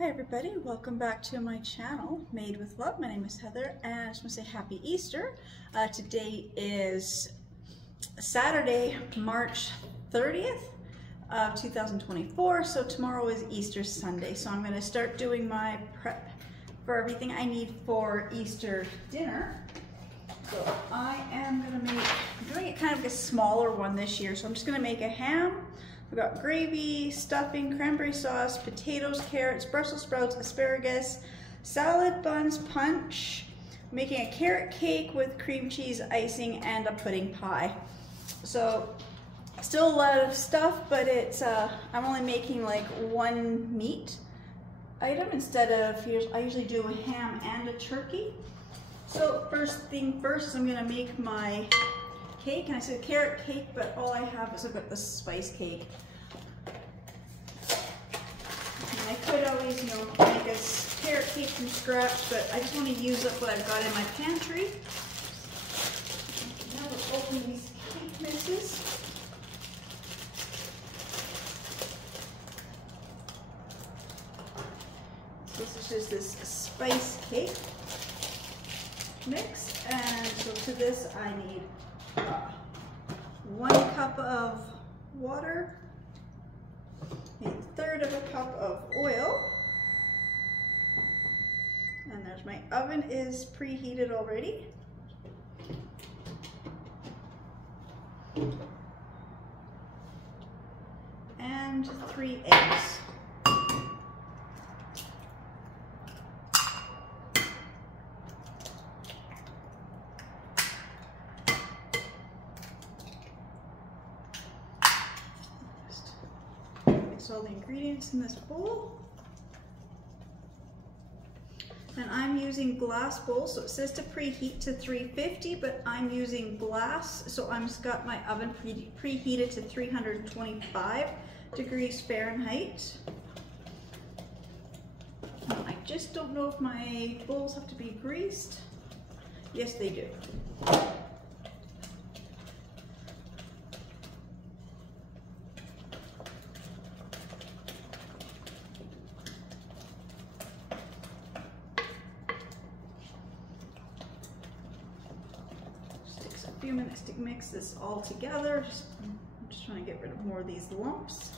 Hi everybody, welcome back to my channel, Made with Love. My name is Heather and I just want to say Happy Easter. Today is Saturday, March 30th of 2024, so tomorrow is Easter Sunday. So I'm going to start doing my prep for everything I need for Easter dinner. So I am going to make, I'm doing it kind of a smaller one this year, so I'm just going to make a ham. We've got gravy, stuffing, cranberry sauce, potatoes, carrots, Brussels sprouts, asparagus, salad, buns, punch. I'm making a carrot cake with cream cheese icing and a pudding pie. So still a lot of stuff, but it's I'm only making like one meat item instead of, I usually do a ham and a turkey. So first thing first, I'm gonna make my cake, and I said carrot cake, but all I have is I've got the spice cake. And I could always, make a carrot cake from scratch, but I just want to use up what I've got in my pantry. Now we'll open these cake mixes. This is just this spice cake mix, and so to this I need 1 cup of water, 1/3 of a cup of oil, and there's my oven is preheated already. And 3 eggs. All the ingredients in this bowl, and I'm using glass bowls, so it says to preheat to 350, but I'm using glass, so I'm just got my oven preheated to 325 degrees Fahrenheit. I just don't know if my bowls have to be greased. Yes, they do. A few minutes to mix this all together. I'm just trying to get rid of more of these lumps.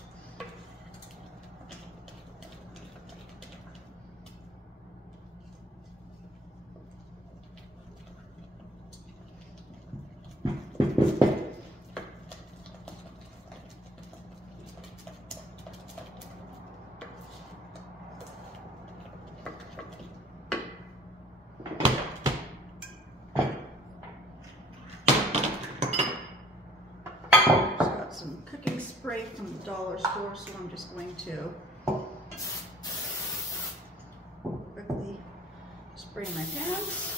Some cooking spray from the dollar store, so I'm just going to quickly spray my pans.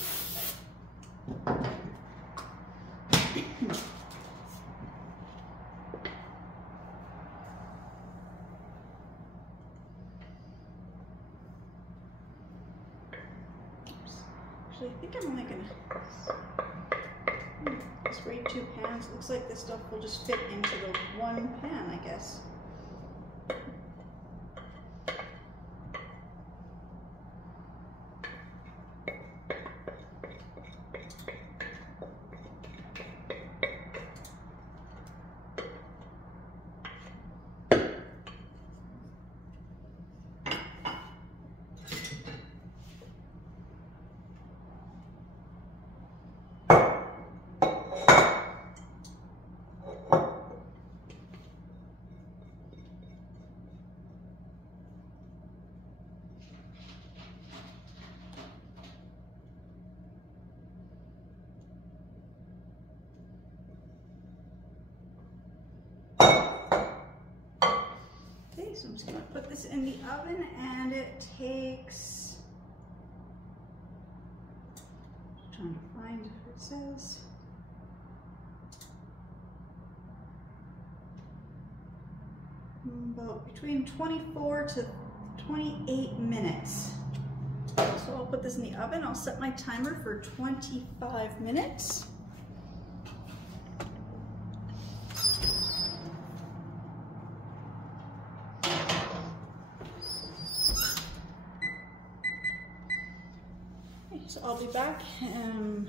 Actually, I think I'm only gonna spray 2 pans. Looks like this stuff will just fit into the 1 pan, I guess. So I'm just going to put this in the oven, and it takes, I'm trying to find what it says, about between 24 to 28 minutes. So I'll put this in the oven. I'll set my timer for 25 minutes. So I'll be back in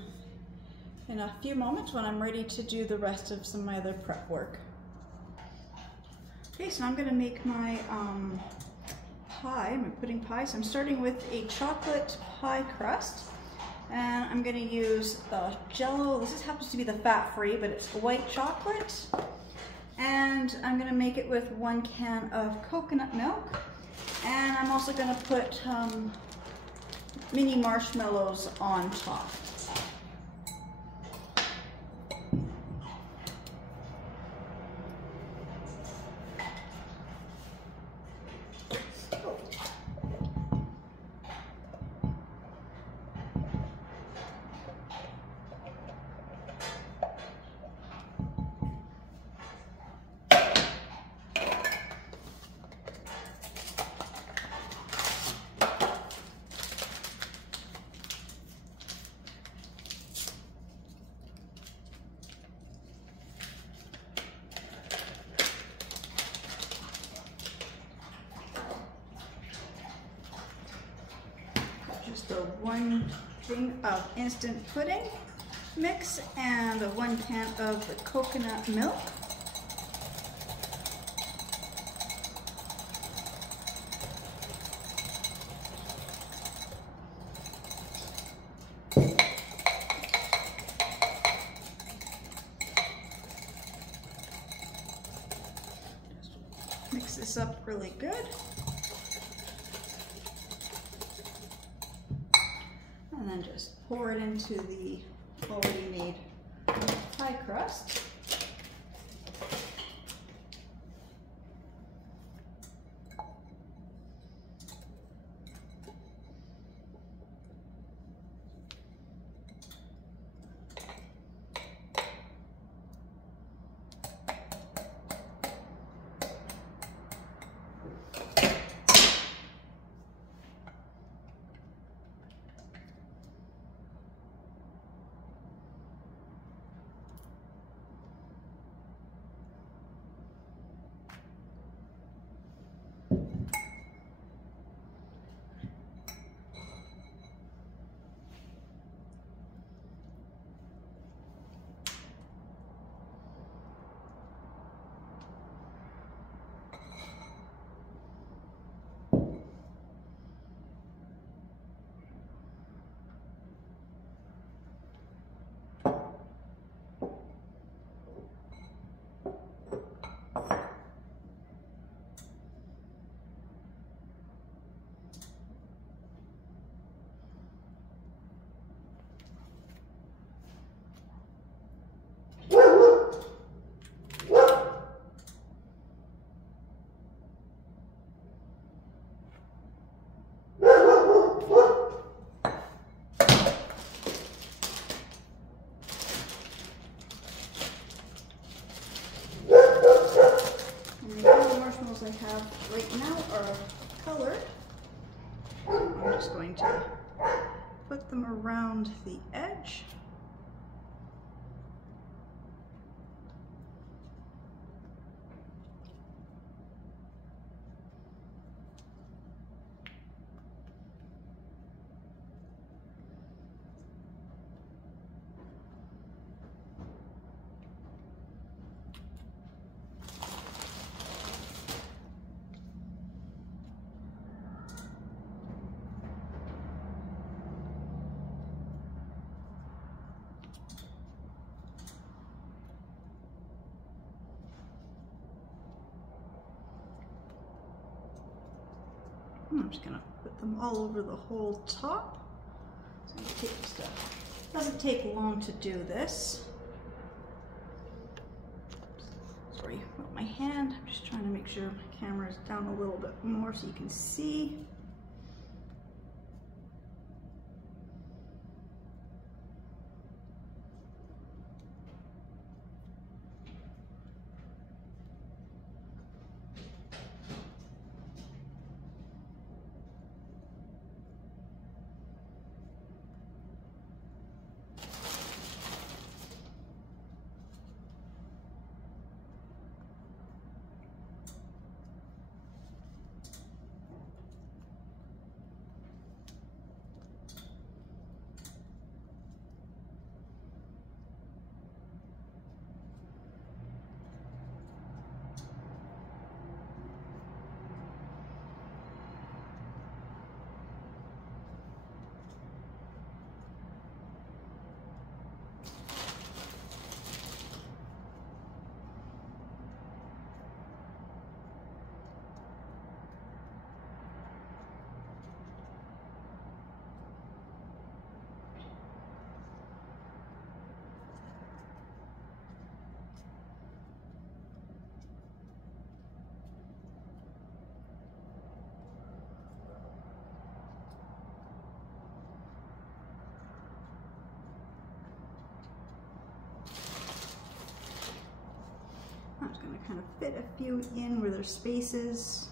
a few moments when I'm ready to do the rest of some of my other prep work. Okay, so I'm going to make my pie, my pudding pie. So I'm starting with a chocolate pie crust, and I'm going to use the Jell-O. This happens to be the fat-free, but it's white chocolate. And I'm going to make it with 1 can of coconut milk, and I'm also going to put mini marshmallows on top. Just the 1 thing of instant pudding mix and the 1 can of the coconut milk. Mix this up really good. And then just pour it into the already made pie crust. I have right now are colored. I'm just going to put them around the edge. I'm just gonna put them all over the whole top. So I'm gonna take this stuff. Doesn't take long to do this. Sorry about my hand. I'm just trying to make sure my camera is down a little bit more so you can see. few in where there's spaces.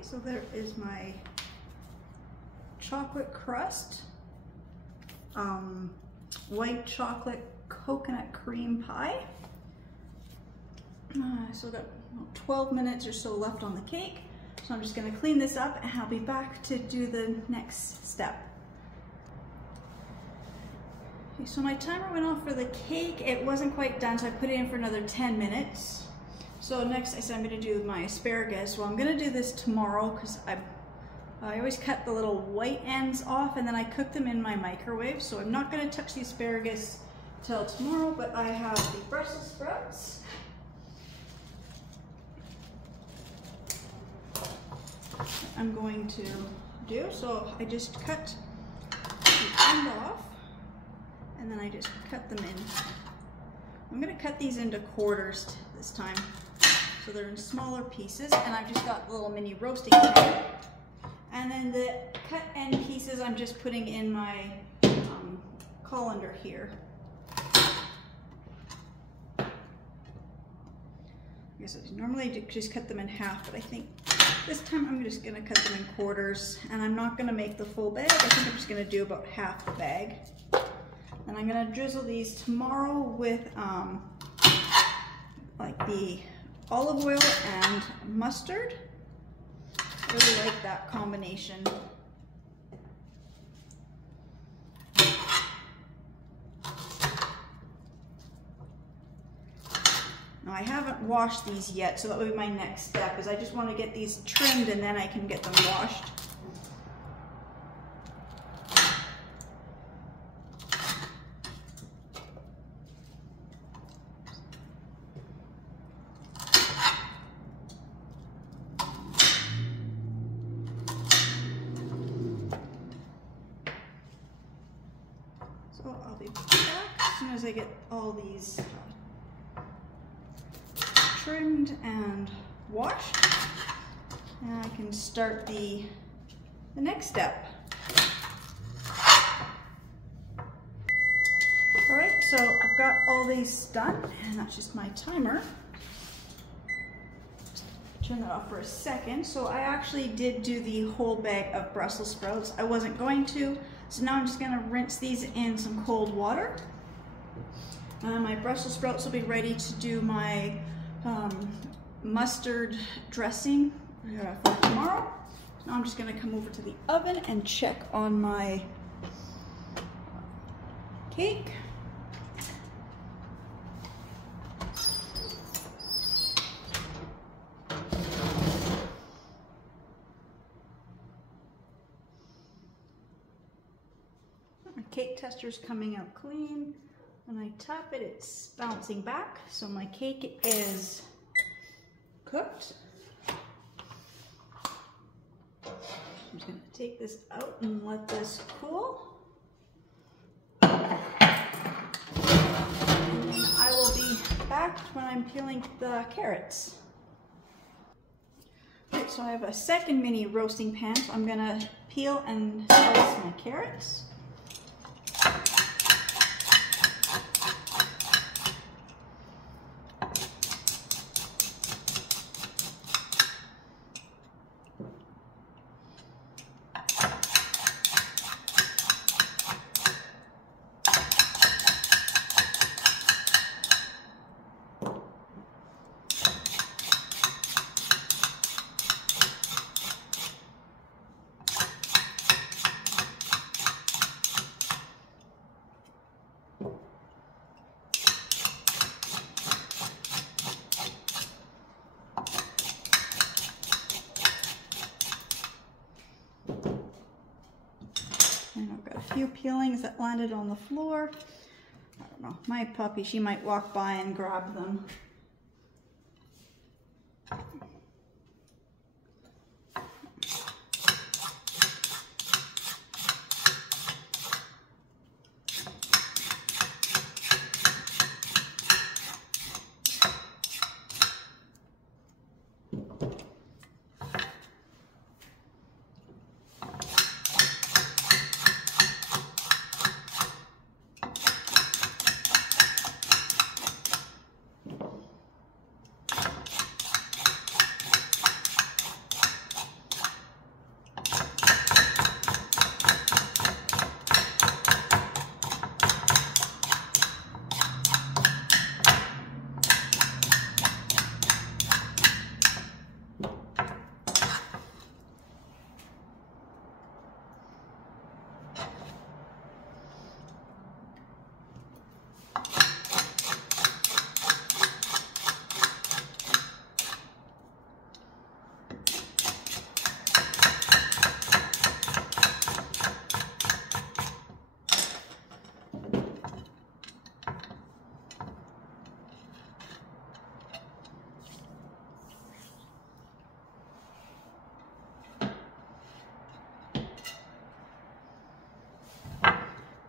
So there is my chocolate crust, white chocolate coconut cream pie. So got 12 minutes or so left on the cake. So I'm just gonna clean this up and I'll be back to do the next step. Okay, so my timer went off for the cake. It wasn't quite done, so I put it in for another 10 minutes. So next I said I'm going to do my asparagus. Well, I'm going to do this tomorrow because I always cut the little white ends off and then I cook them in my microwave. So I'm not going to touch the asparagus till tomorrow, but I have the Brussels sprouts. I'm going to do. So I just cut the end off and then I just cut them in. I'm going to cut these into quarters this time. So they're in smaller pieces, and I've just got a little mini roasting pan. And then the cut end pieces I'm just putting in my colander here. I guess normally I just cut them in half, but I think this time I'm just going to cut them in quarters, and I'm not going to make the full bag. I think I'm just going to do about half the bag. And I'm going to drizzle these tomorrow with like the olive oil and mustard. I really like that combination. Now I haven't washed these yet, so that will be my next step, is I just want to get these trimmed and then I can get them washed. So I'll be back as soon as I get all these trimmed and washed, and I can start the next step. All right, so I've got all these done, and that's just my timer. Just turn that off for a second. So I actually did do the whole bag of Brussels sprouts. I wasn't going to, so now I'm just gonna rinse these in some cold water. My Brussels sprouts will be ready to do my mustard dressing for tomorrow. So now I'm just gonna come over to the oven and check on my cake. My cake tester's coming out clean. When I tap it, it's bouncing back. So my cake is cooked. I'm just going to take this out and let this cool. And then I will be back when I'm peeling the carrots. Okay, so I have a second mini roasting pan, so I'm going to peel and slice my carrots. few peelings that landed on the floor. I don't know, my puppy, she might walk by and grab them.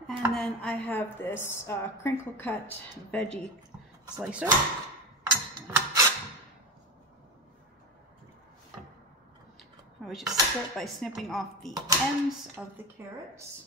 And then I have this crinkle cut veggie slicer. I would just start by snipping off the ends of the carrots.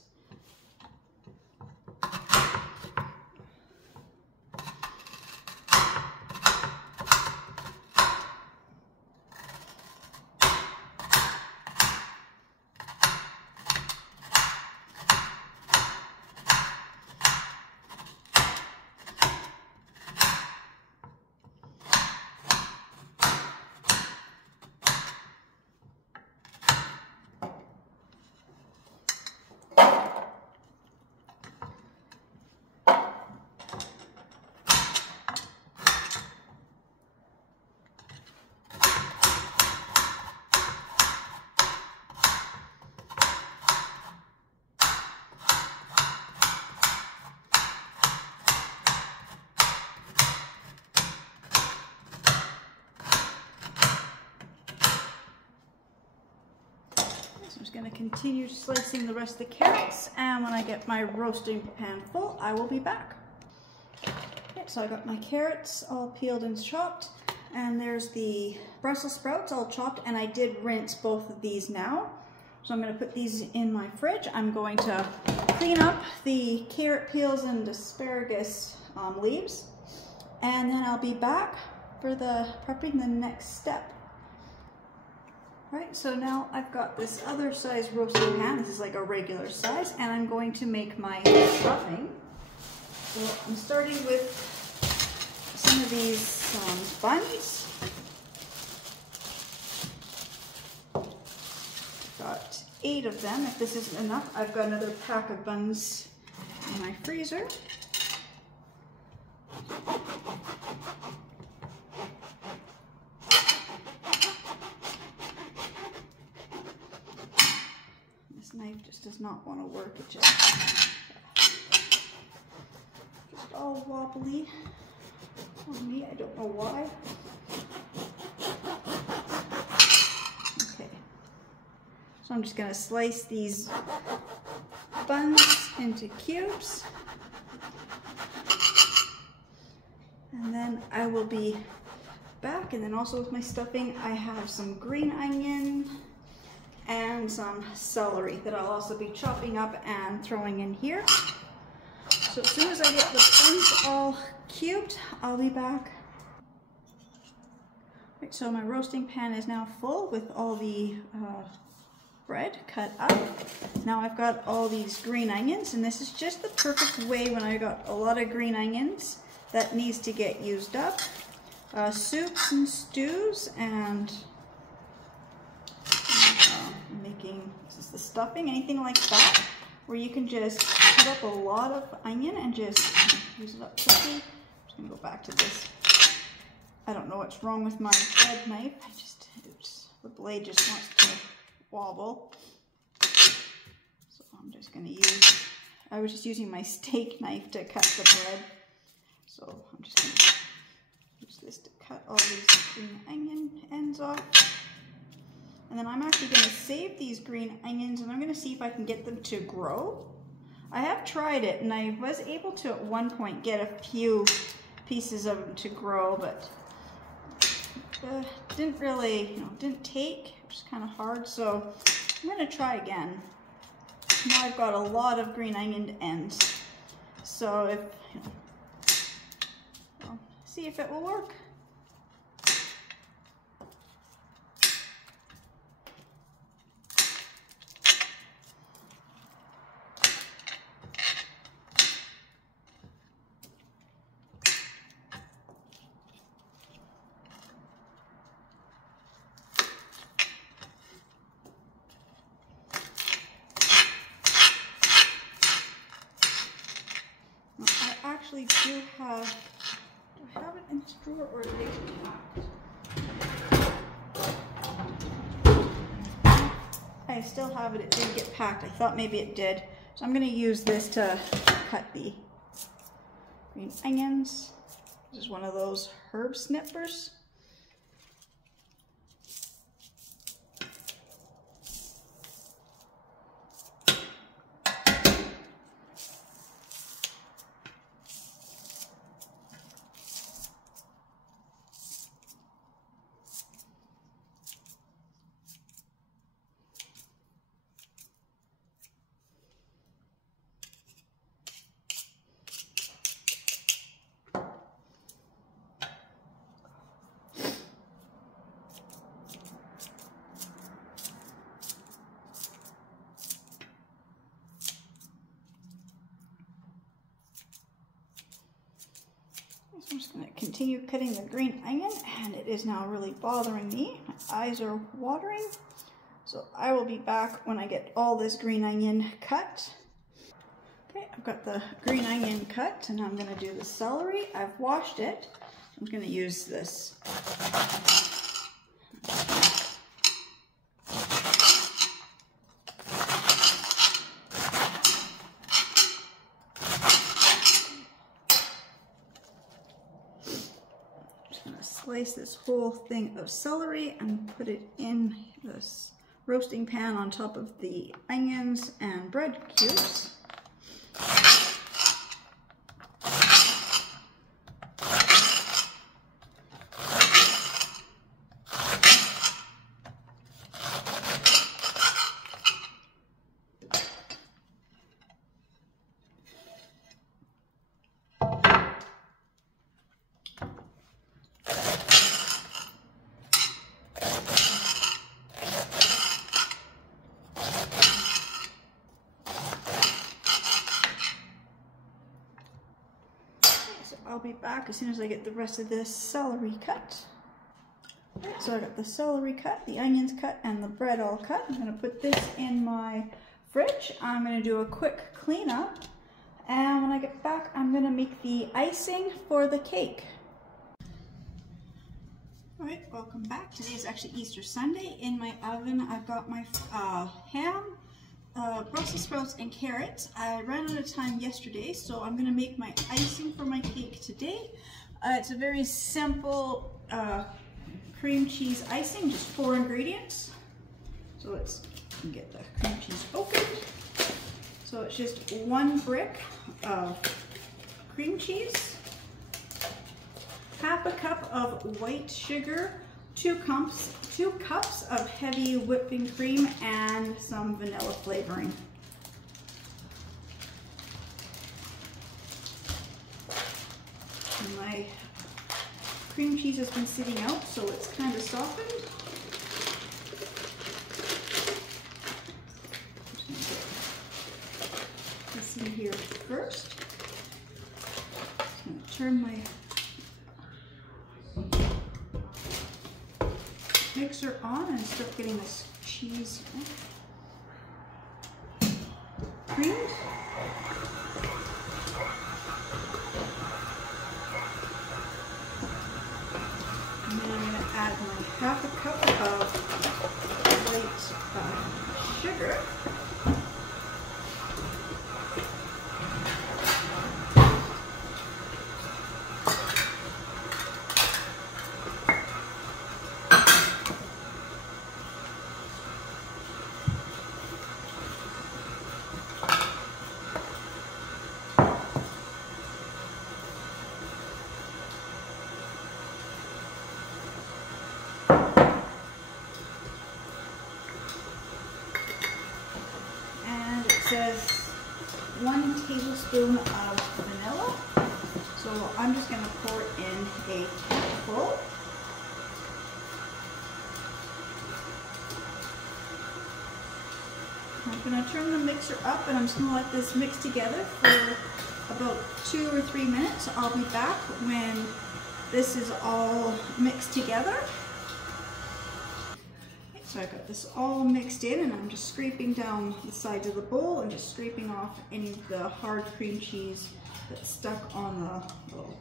I'm just going to continue slicing the rest of the carrots, and when I get my roasting pan full, I will be back. Okay, so I got my carrots all peeled and chopped, and there's the Brussels sprouts all chopped, and I did rinse both of these now. So I'm going to put these in my fridge. I'm going to clean up the carrot peels and asparagus leaves, and then I'll be back for the prepping the next step. Right, so now I've got this other size roasting pan. This is like a regular size, and I'm going to make my stuffing. So I'm starting with some of these buns. I've got 8 of them. If this isn't enough, I've got another pack of buns in my freezer. This knife just does not want to work. It just all wobbly on me. I don't know why. Okay, so I'm just going to slice these buns into cubes, and then I will be back. And then also with my stuffing, I have some green onion and some celery that I'll also be chopping up and throwing in here. So as soon as I get the buns all cubed, I'll be back. Right, so my roasting pan is now full with all the bread cut up. Now I've got all these green onions, and this is just the perfect way when I got a lot of green onions that needs to get used up. Soups and stews, and this is the stuffing, anything like that, where you can just cut up a lot of onion and just use it up quickly. I'm just gonna go back to this. I don't know what's wrong with my bread knife. The blade just wants to wobble. So I'm just gonna use I was just using my steak knife to cut the bread. So I'm just going to use this to cut all these green onion ends off. And then I'm actually going to save these green onions, and I'm going to see if I can get them to grow. I have tried it, and I was able to at one point get a few pieces of them to grow, but didn't really, didn't take. It was kind of hard, so I'm going to try again. Now I've got a lot of green onion ends, so if, well, see if it will work. Actually do I have it in this drawer, or is it packed? I still have it. It didn't get packed. I thought maybe it did. So I'm going to use this to cut the green onions. This is one of those herb snippers. I'm just going to continue cutting the green onion, and it is now really bothering me. My eyes are watering. So I will be back when I get all this green onion cut. Okay, I've got the green onion cut, and I'm going to do the celery. I've washed it. I'm going to use this. Slice this whole thing of celery and put it in this roasting pan on top of the onions and bread cubes. I'll be back as soon as I get the rest of this celery cut. So I got the celery cut, the onions cut, and the bread all cut. I'm going to put this in my fridge. I'm going to do a quick cleanup, and when I get back, I'm going to make the icing for the cake. All right, welcome back. Today is actually Easter Sunday. In my oven, I've got my ham, Brussels sprouts, and carrots. I ran out of time yesterday, so I'm going to make my icing for my cake today. It's a very simple cream cheese icing, just 4 ingredients. So let's get the cream cheese opened. So it's just 1 brick of cream cheese, half a cup of white sugar, 2 cups of heavy whipping cream, and some vanilla flavoring. And my cream cheese has been sitting out, so it's kind of softened. This in here first. I'm going to turn my mixer on and start getting this cheese creamed. And then I'm going to add my half a cup of white sugar. tablespoon of vanilla. So I'm just going to pour in a cupful. I'm going to turn the mixer up and I'm just going to let this mix together for about 2 or 3 minutes. I'll be back when this is all mixed together. So I got this all mixed in and I'm just scraping down the sides of the bowl and just scraping off any of the hard cream cheese that's stuck on the little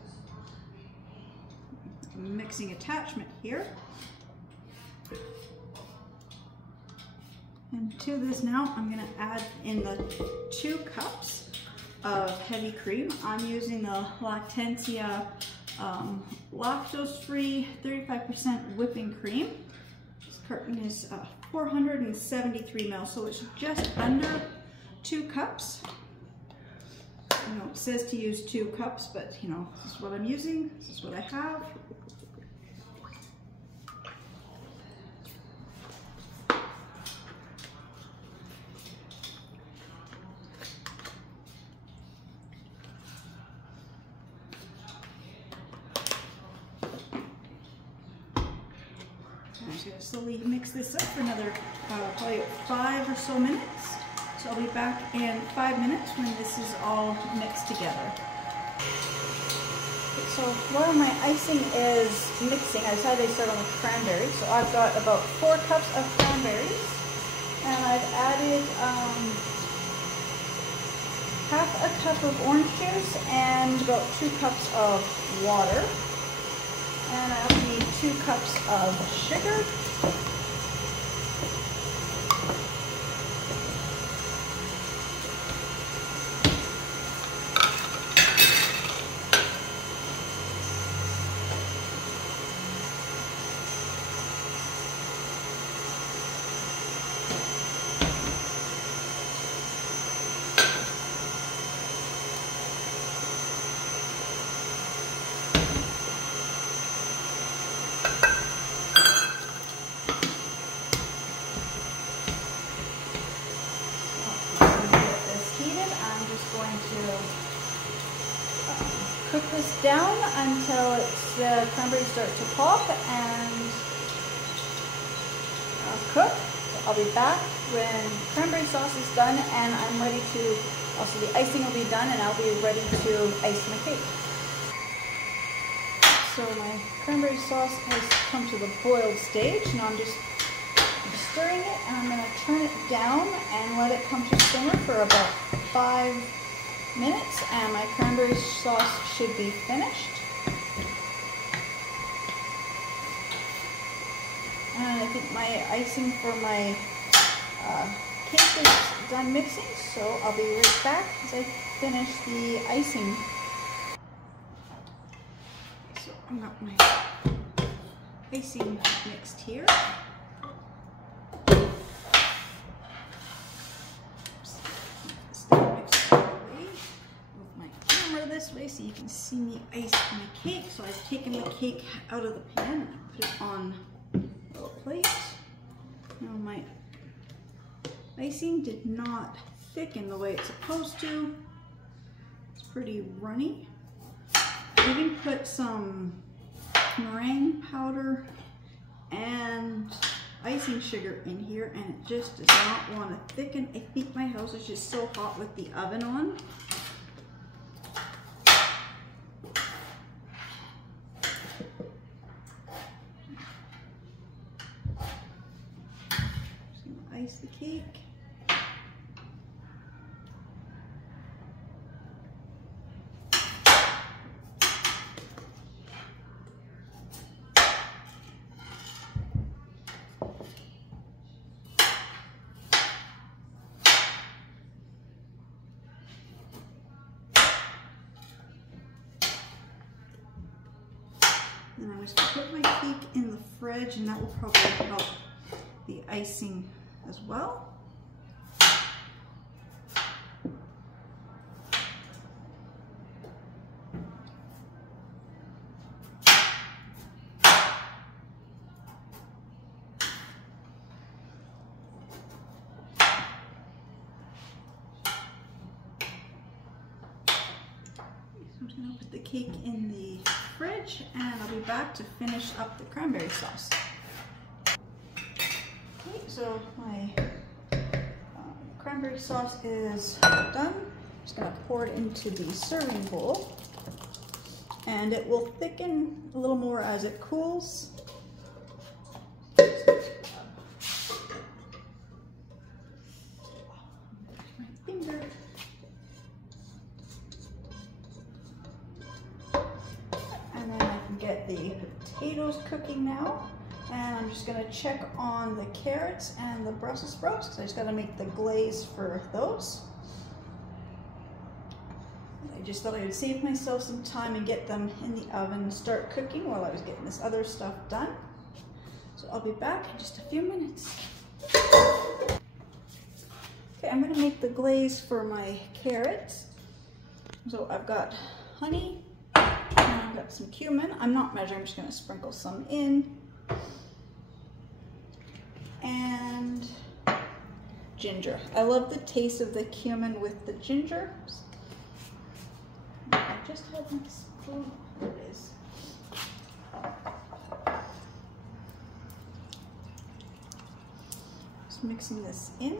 mixing attachment here. And to this now, I'm going to add in the 2 cups of heavy cream. I'm using the Lactantia lactose-free 35% whipping cream. This carton is 473 ml, so it's just under 2 cups. You know, it says to use 2 cups, but you know, this is what I'm using. This is what I have. I'm just going to slowly mix this up for another probably 5 or so minutes. So I'll be back in 5 minutes when this is all mixed together. So while my icing is mixing, I decided to start on the cranberries. So I've got about 4 cups of cranberries, and I've added half a cup of orange juice and about 2 cups of water. And I also need 2 cups of sugar. Cook this down until the cranberries start to pop and cook. So I'll be back when cranberry sauce is done and I'm ready to, also the icing will be done and I'll be ready to ice my cake. So my cranberry sauce has come to the boiled stage. Now I'm just stirring it and I'm going to turn it down and let it come to simmer for about 5 minutes and my cranberry sauce should be finished. And I think my icing for my cake is done mixing, so I'll be right back as I finish the icing. So I've got my icing mixed here. This way so you can see me ice my cake. So I've taken the cake out of the pan and I put it on a little plate. Now my icing did not thicken the way it's supposed to. It's pretty runny. I even put some meringue powder and icing sugar in here and it just does not want to thicken. I think my house is just so hot with the oven on. Ice the cake. And I'm just going to put my cake in the fridge and that will probably help the icing as well. I'm just gonna put the cake in the fridge and I'll be back to finish up the cranberry sauce. Okay, so my cranberry sauce is done. I'm just gonna pour it into the serving bowl and it will thicken a little more as it cools. Get the potatoes cooking now, and I'm just going to check on the carrots and the Brussels sprouts because I just got to make the glaze for those. I just thought I would save myself some time and get them in the oven and start cooking while I was getting this other stuff done. So I'll be back in just a few minutes. Okay, I'm going to make the glaze for my carrots. So I've got honey. I've got some cumin. I'm not measuring, I'm just going to sprinkle some in. And ginger. I love the taste of the cumin with the ginger. I just have my spoon. There it is. Just mixing this in.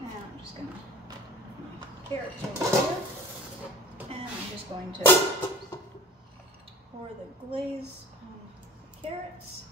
And I'm just going to carrots over here, and I'm just going to pour the glaze on the carrots.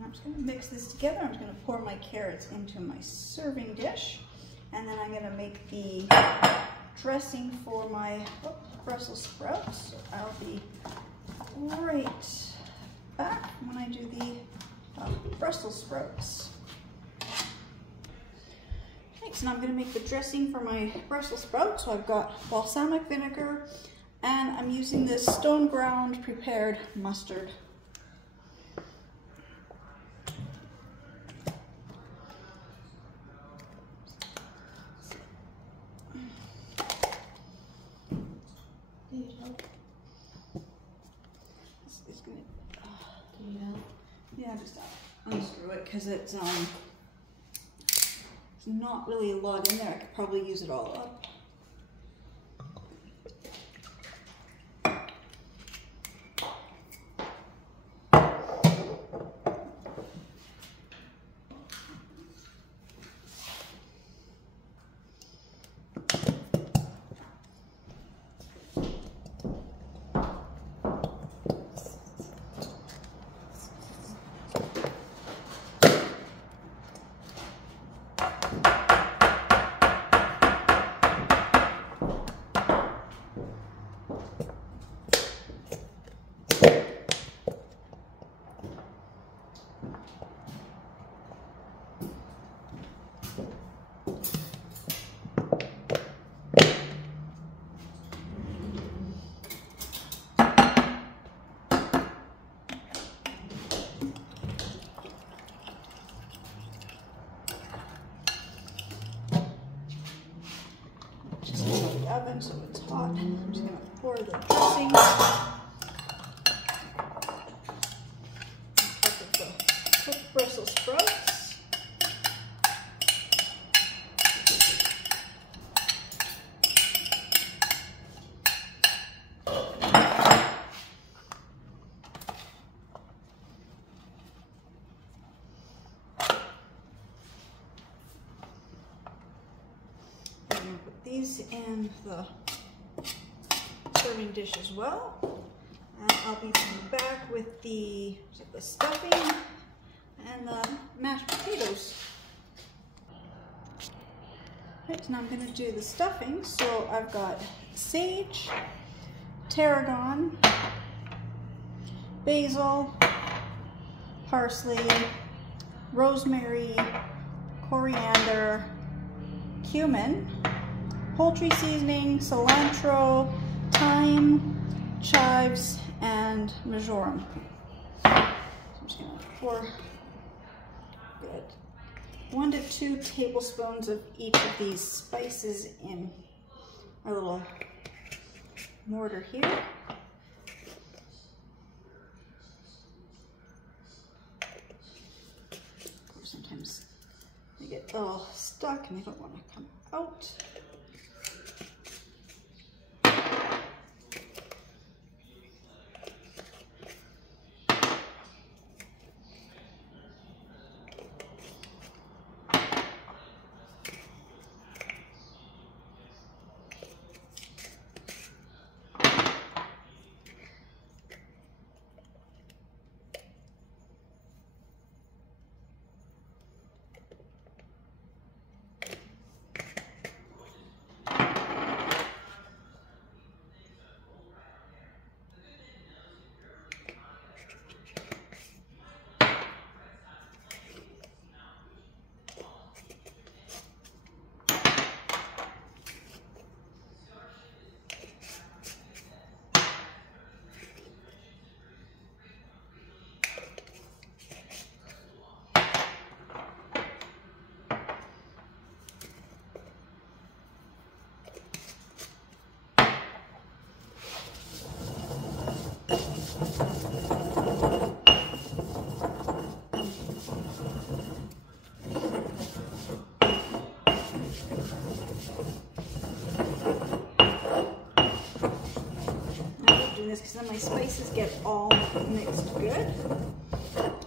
I'm just going to mix this together. I'm just going to pour my carrots into my serving dish, and then I'm going to make the dressing for my Brussels sprouts. So I'll be right back when I do the Brussels sprouts. Okay, so now I'm going to make the dressing for my Brussels sprouts. So I've got balsamic vinegar, and I'm using this stone ground prepared mustard. Yeah, just unscrew it because it's not really a lot in there. I could probably use it all up. Oven so it's hot. I'm just going to pour the dressing. The cooked Brussels sprouts. These in the serving dish as well, and I'll be back with the stuffing and the mashed potatoes. Right, so now I'm going to do the stuffing. So I've got sage, tarragon, basil, parsley, rosemary, coriander, cumin, poultry seasoning, cilantro, thyme, chives, and marjoram. So I'm just gonna pour good 1 to 2 tablespoons of each of these spices in our little mortar here. Sometimes they get all stuck and they don't want to come out. Because then my spices get all mixed good,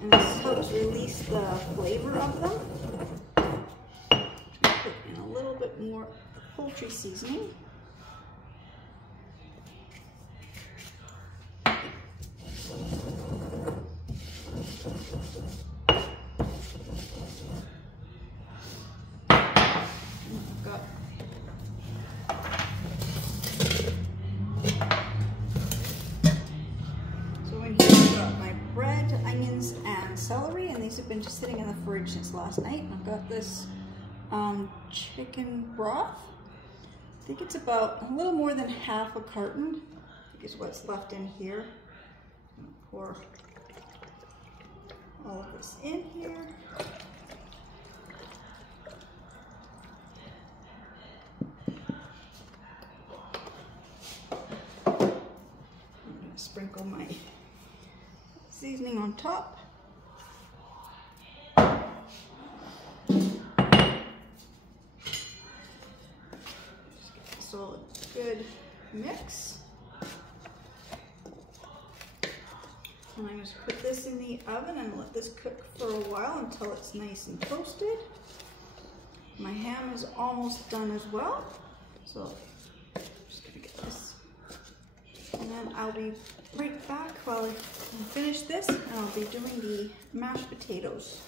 and this helps release the flavor of them. Put in a little bit more poultry seasoning. Celery, and these have been just sitting in the fridge since last night. I've got this chicken broth. I think it's about a little more than half a carton, I think is what's left in here. I'm gonna pour all of this in here. I'm gonna sprinkle my seasoning on top. So good mix. And I'm going to put this in the oven and let this cook for a while until it's nice and toasted. My ham is almost done as well. So I'm just going to get this. And then I'll be right back while I finish this, and I'll be doing the mashed potatoes.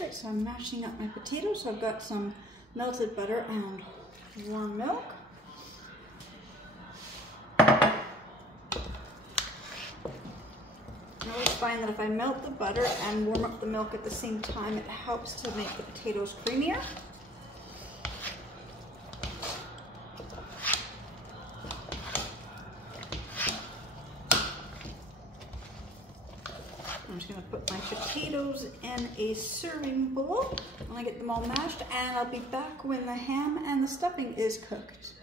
Okay, so I'm mashing up my potatoes. So I've got some melted butter and warm milk. I always find that if I melt the butter and warm up the milk at the same time, it helps to make the potatoes creamier. I'm just going to put my potatoes in a serving bowl when I get them all mashed, and I'll be back when the ham and the stuffing is cooked.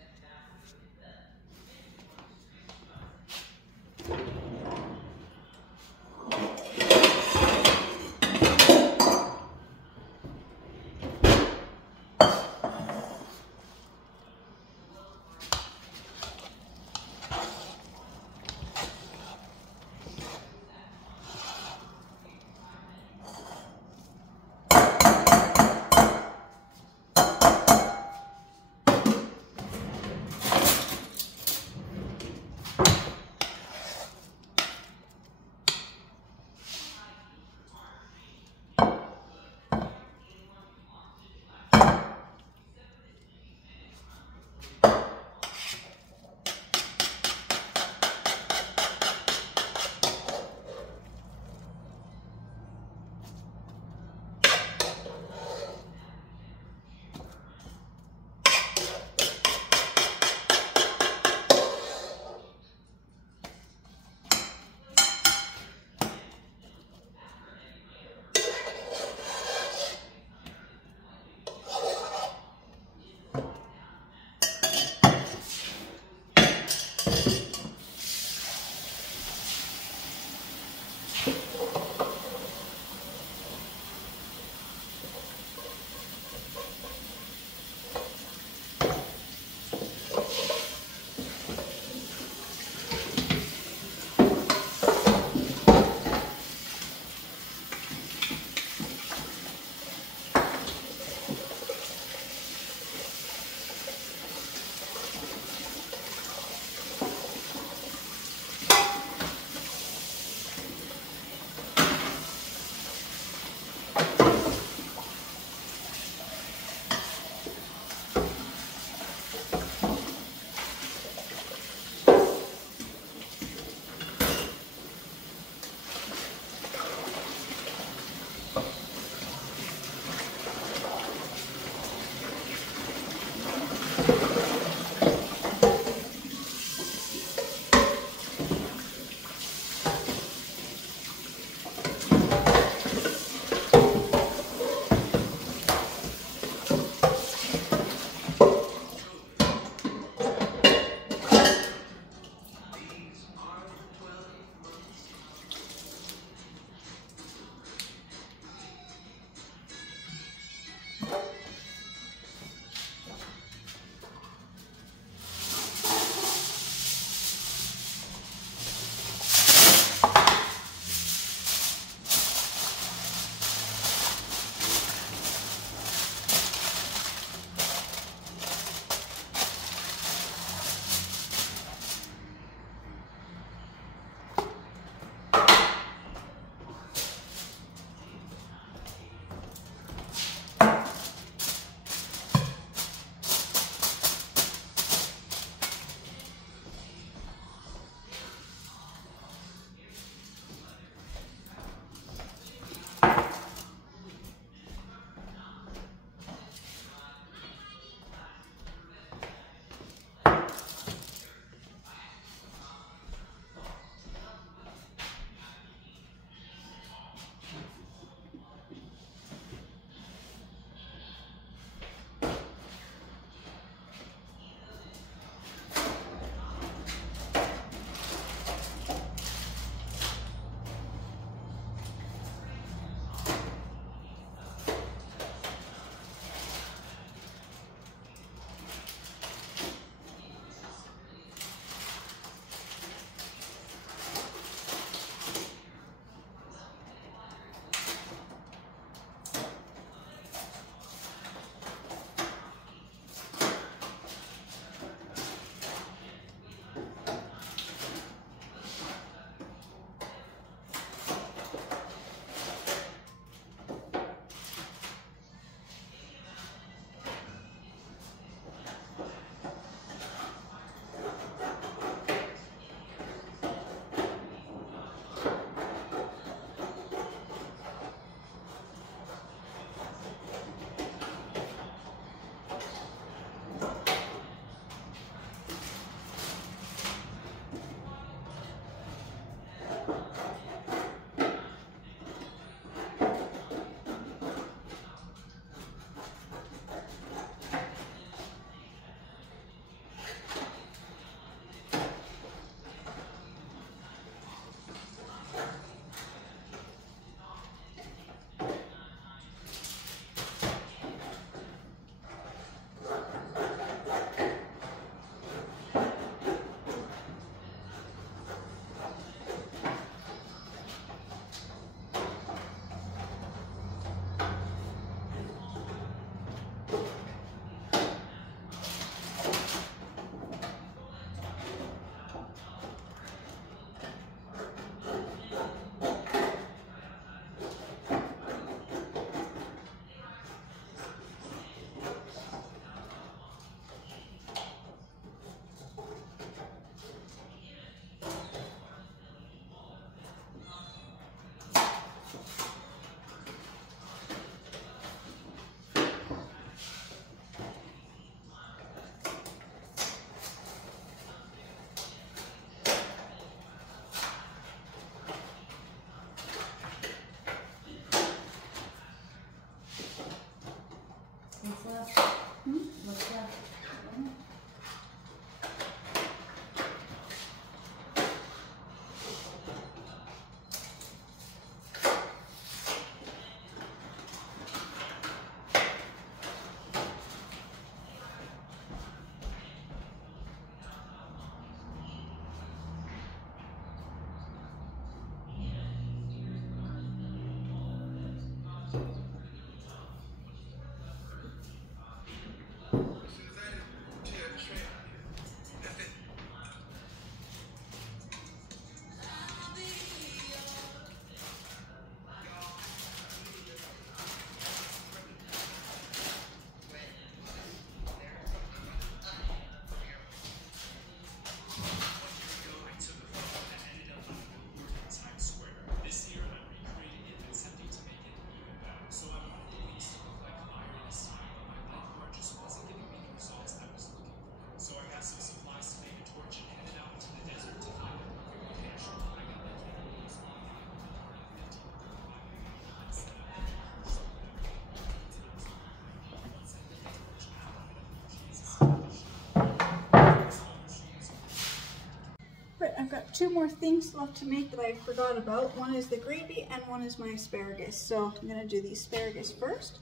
But I've got two more things left to make that I forgot about. One is the gravy and one is my asparagus. So I'm going to do the asparagus first.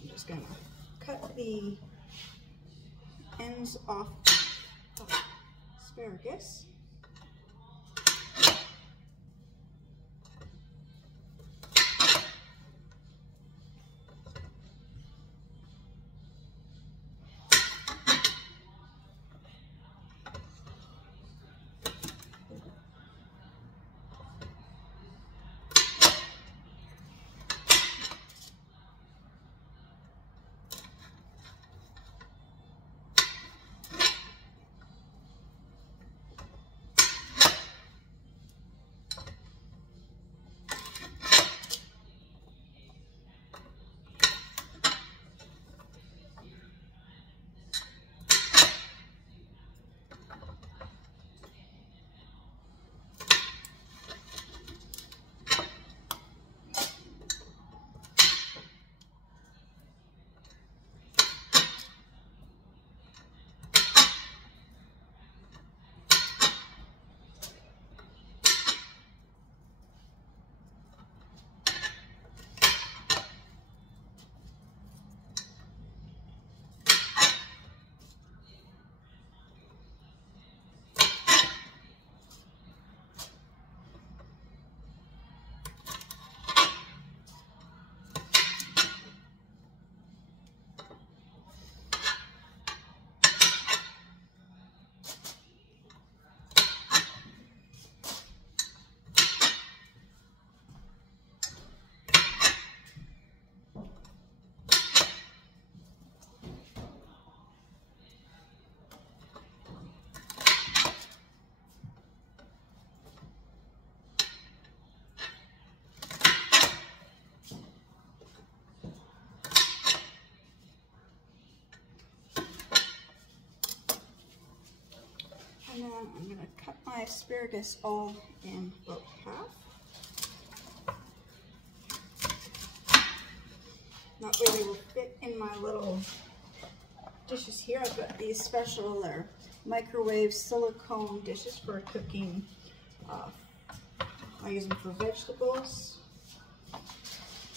I'm just going to cut the ends off of asparagus. And then I'm going to cut my asparagus all in about half. That way they will fit in my little dishes here. I've got these special microwave silicone dishes for cooking. I use them for vegetables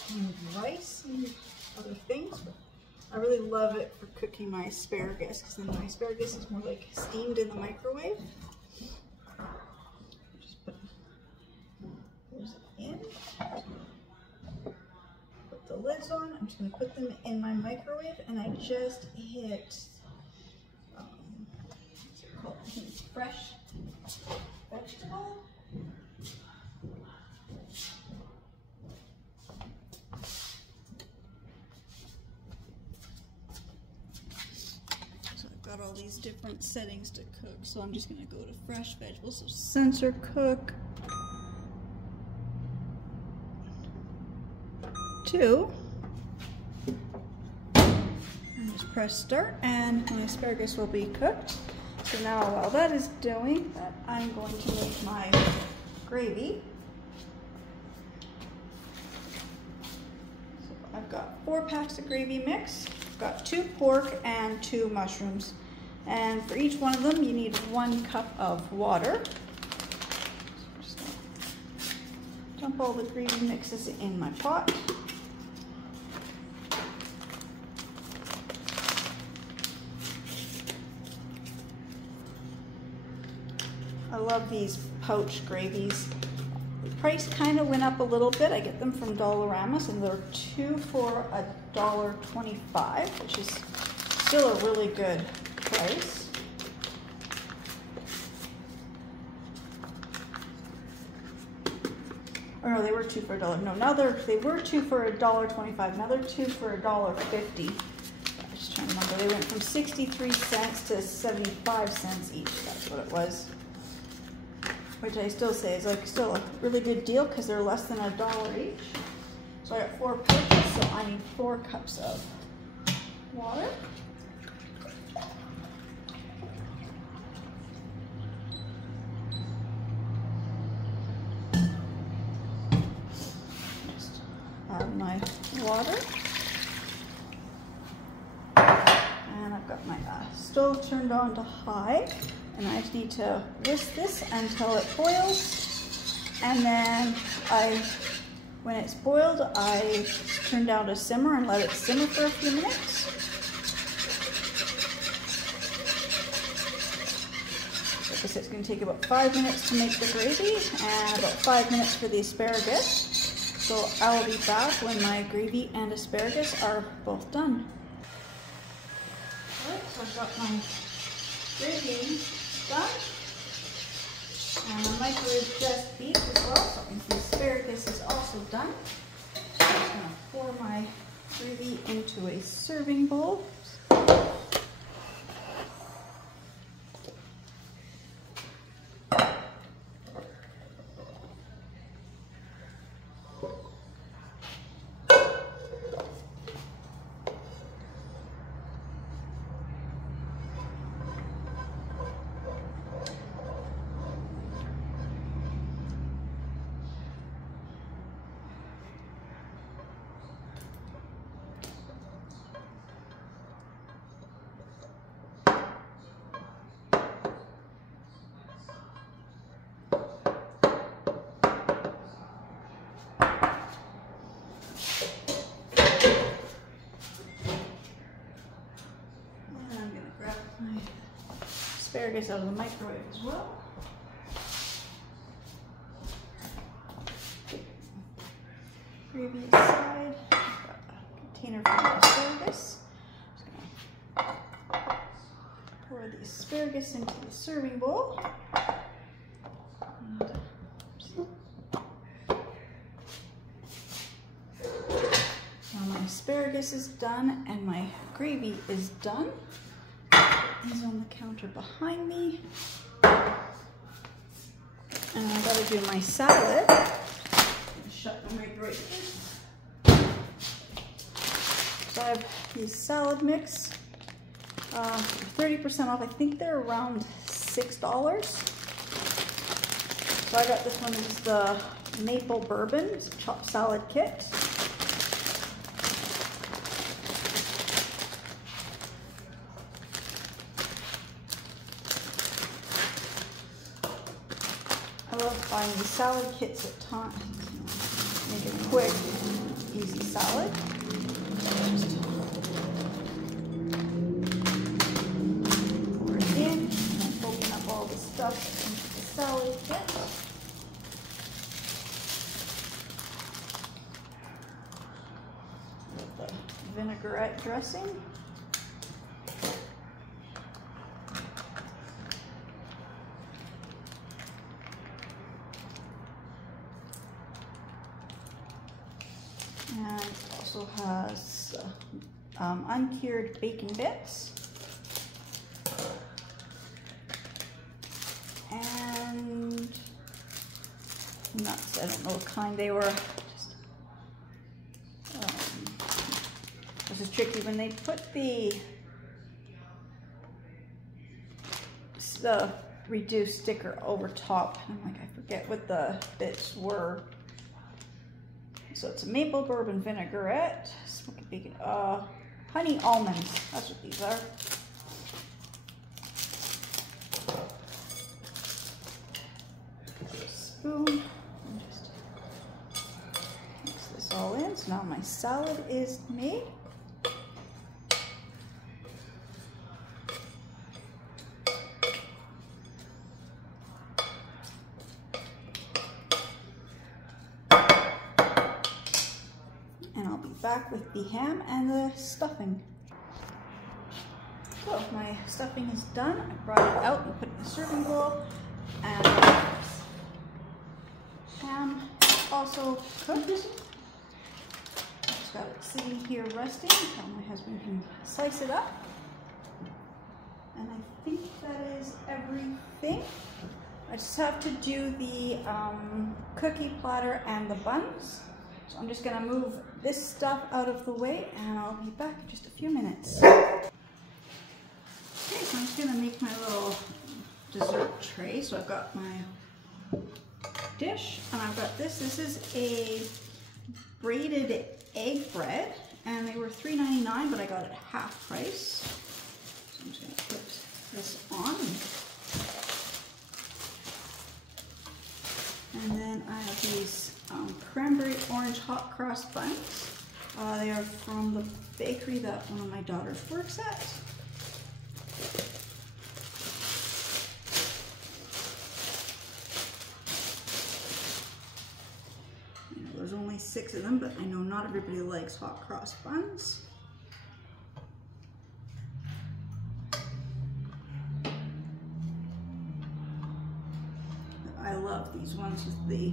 and rice and other things. But I really love it for cooking my asparagus because then my asparagus is more like steamed in the microwave. Just put those in. Put the lids on. I'm just going to put them in my microwave, and I just hit what's it called? I think it's fresh vegetable. Got all these different settings to cook, so I'm just going to go to fresh vegetables. So sensor cook 2, and just press start, and my asparagus will be cooked. So now while that is doing that, I'm going to make my gravy. So I've got 4 packs of gravy mix. Got 2 pork and 2 mushrooms, and for each one of them you need 1 cup of water. So just dump all the gravy mixes in my pot. I love these pouch gravies. The price kind of went up a little bit. I get them from Dollarama, and they're 2 for $1.25, which is still a really good price. Or no, they were 2 for $1. No, now they were 2 for $1.25. Now they're 2 for $1.50. I'm just trying to remember. They went from 63 cents to 75 cents each. That's what it was. Which I still say is like still a really good deal because they're less than $1 each. So I got 4 pouches, so I need 4 cups of water. Just add my water. And I've got my stove turned on to high. And I just need to whisk this until it boils. And then when it's boiled, I turn down to simmer and let it simmer for a few minutes. Like I said, it's going to take about 5 minutes to make the gravy and about 5 minutes for the asparagus. So I will be back when my gravy and asparagus are both done. Alright, so I've got my gravy done. And the microwave just beeped as well, so the asparagus is also done. So I'm just going to pour my gravy into a serving bowl. Asparagus out of the microwave as well. Gravy aside, I've got a container for the asparagus. Just gonna pour the asparagus into the serving bowl. Now my asparagus is done and my gravy is done. These on the counter behind me. And I gotta do my salad. Shut them right here. So I have these salad mix. 30% off. I think they're around $6. So I got this one. This is the maple bourbon. It's a chopped salad kit. I love buying these salad kits at times. Make a quick, easy salad. Just pour it in and then open up all the stuff into the salad kit. With the vinaigrette dressing. And it also has uncured bacon bits and nuts. I don't know what kind they were. This is tricky when they put the reduced sticker over top. I'm like, I forget what the bits were. So it's a maple bourbon vinaigrette, smoky bacon, honey almonds. That's what these are. Spoon and just mix this all in. So now my salad is made. Back with the ham and the stuffing. So my stuffing is done. I brought it out and put it in the serving bowl. And ham also cooked. Just got it sitting here resting until my husband can slice it up. And I think that is everything. I just have to do the cookie platter and the buns. So I'm just gonna move this stuff out of the way and I'll be back in just a few minutes. Okay, so I'm just gonna make my little dessert tray. So I've got my dish and I've got this. This is a braided egg bread and they were $3.99, but I got it at half price. So I'm just gonna put this on. And then I have these cranberry orange hot cross buns. They are from the bakery that one of my daughters works at. There's only 6 of them, but I know not everybody likes hot cross buns. I love these ones with the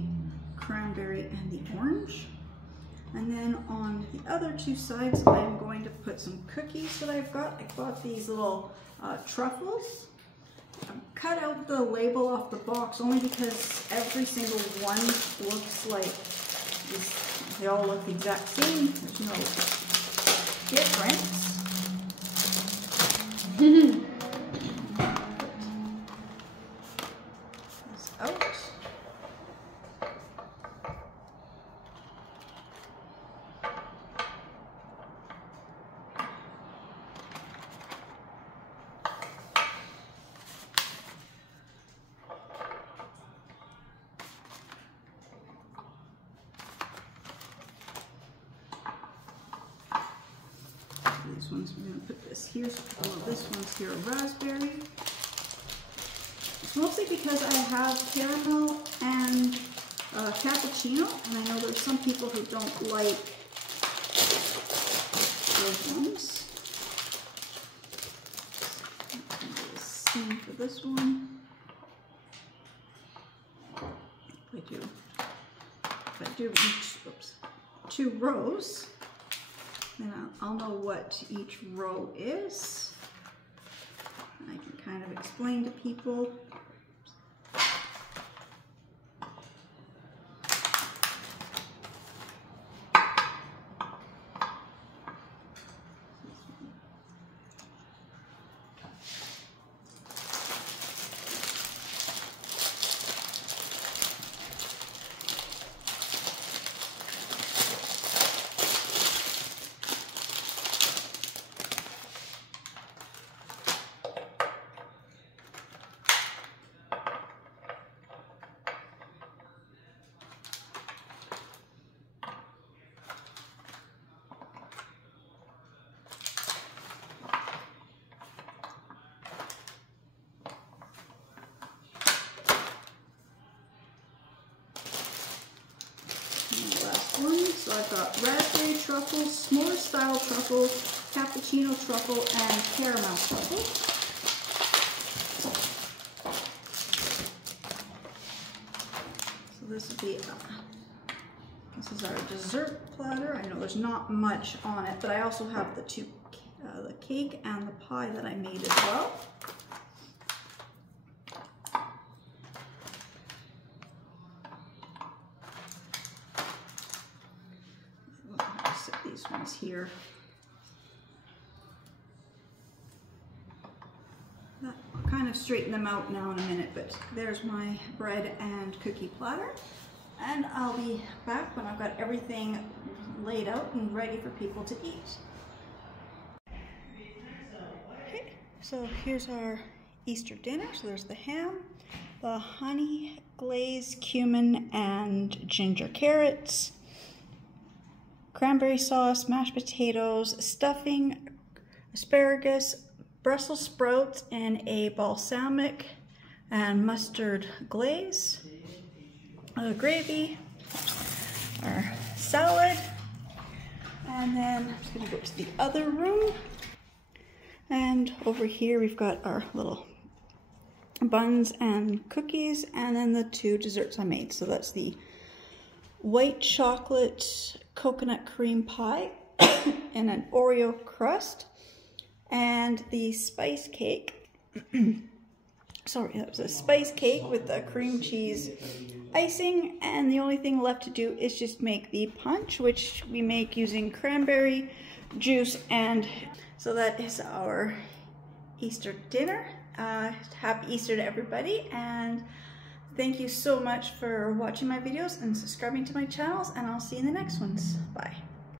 cranberry and the orange. And then on the other 2 sides, I'm going to put some cookies that I've got. I bought these little truffles. I've cut out the label off the box only because every single one looks like this. They all look the exact same. There's no difference. This out. These ones, we're going to put this here. So this one's here, a raspberry. It's mostly because I have caramel and cappuccino, and I know there's some people who don't like those ones. Same for this one. If I do 2 rows, then I'll know what each row is. I can kind of explain to people. So I've got raspberry truffle, s'more style truffle, cappuccino truffle, and caramel truffle. So this would be, this is our dessert platter. I know there's not much on it, but I also have the cake and the pie that I made as well. These ones here. I'll kind of straighten them out now in a minute, but there's my bread and cookie platter. And I'll be back when I've got everything laid out and ready for people to eat. Okay, so here's our Easter dinner. So there's the ham, the honey glazed cumin and ginger carrots, cranberry sauce, mashed potatoes, stuffing, asparagus, Brussels sprouts, and a balsamic and mustard glaze, gravy, our salad, and then I'm just going to go to the other room. And over here we've got our little buns and cookies, and then the 2 desserts I made. So that's the white chocolate coconut cream pie and an Oreo crust, and the spice cake. Sorry, that was a spice cake with the cream cheese icing, and the only thing left to do is just make the punch, which we make using cranberry juice. And so that is our Easter dinner. Happy Easter to everybody, and thank you so much for watching my videos and subscribing to my channels, and I'll see you in the next ones. Bye.